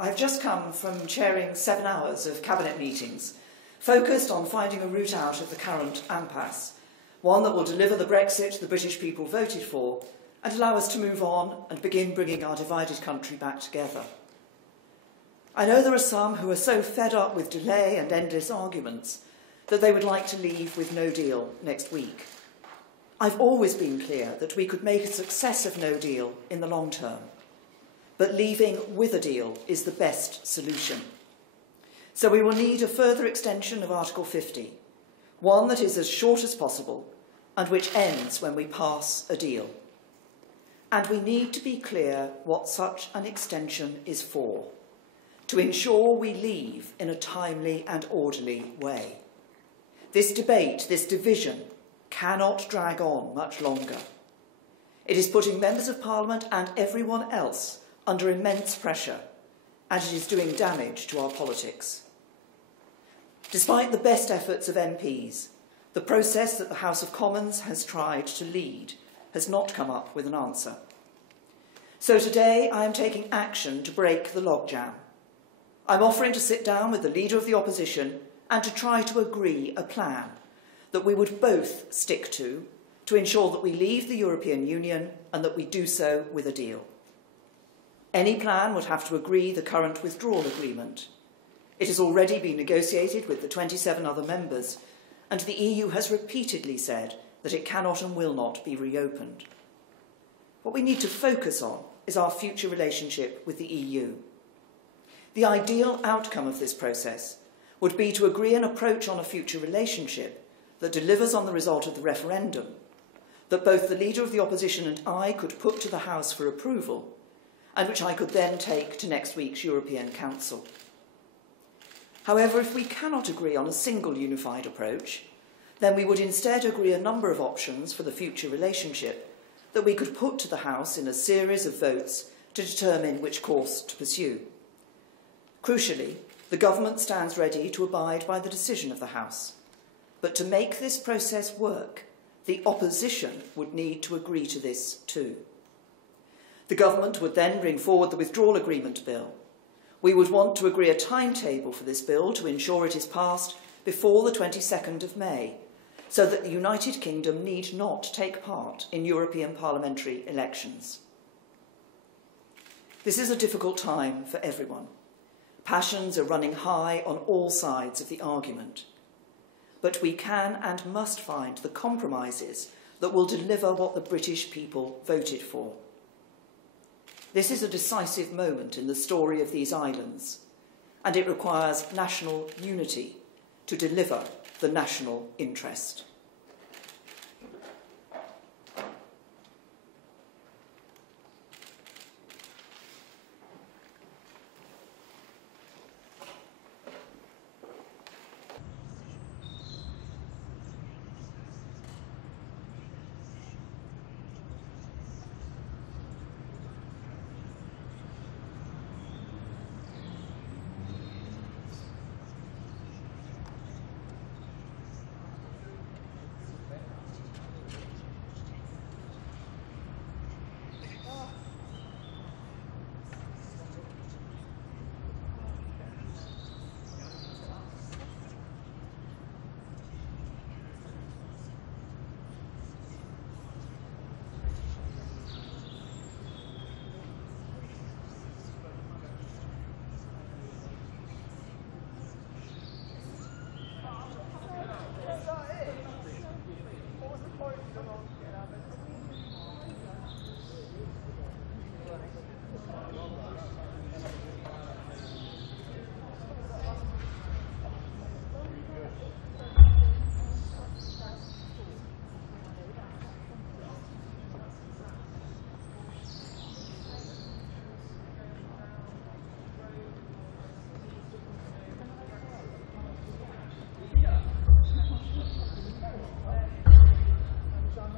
I've just come from chairing 7 hours of cabinet meetings, focused on finding a route out of the current impasse, one that will deliver the Brexit the British people voted for and allow us to move on and begin bringing our divided country back together. I know there are some who are so fed up with delay and endless arguments that they would like to leave with no deal next week. I've always been clear that we could make a success of no deal in the long term, but leaving with a deal is the best solution. So we will need a further extension of Article 50, one that is as short as possible and which ends when we pass a deal. And we need to be clear what such an extension is for, to ensure we leave in a timely and orderly way. This debate, this division, cannot drag on much longer. It is putting members of Parliament and everyone else under immense pressure, and it is doing damage to our politics. Despite the best efforts of MPs, the process that the House of Commons has tried to lead has not come up with an answer. So today I am taking action to break the logjam. I'm offering to sit down with the Leader of the Opposition and to try to agree a plan that we would both stick to ensure that we leave the European Union and that we do so with a deal. Any plan would have to agree the current withdrawal agreement. It has already been negotiated with the 27 other members, and the EU has repeatedly said that it cannot and will not be reopened. What we need to focus on is our future relationship with the EU. The ideal outcome of this process would be to agree an approach on a future relationship that delivers on the result of the referendum, that both the Leader of the Opposition and I could put to the House for approval, and which I could then take to next week's European Council. However, if we cannot agree on a single unified approach, then we would instead agree a number of options for the future relationship that we could put to the House in a series of votes to determine which course to pursue. Crucially, the government stands ready to abide by the decision of the House. But to make this process work, the opposition would need to agree to this too. The government would then bring forward the withdrawal agreement bill. We would want to agree a timetable for this bill to ensure it is passed before the 22nd of May, so that the United Kingdom need not take part in European parliamentary elections. This is a difficult time for everyone. Passions are running high on all sides of the argument. But we can and must find the compromises that will deliver what the British people voted for. This is a decisive moment in the story of these islands, and it requires national unity to deliver the national interest.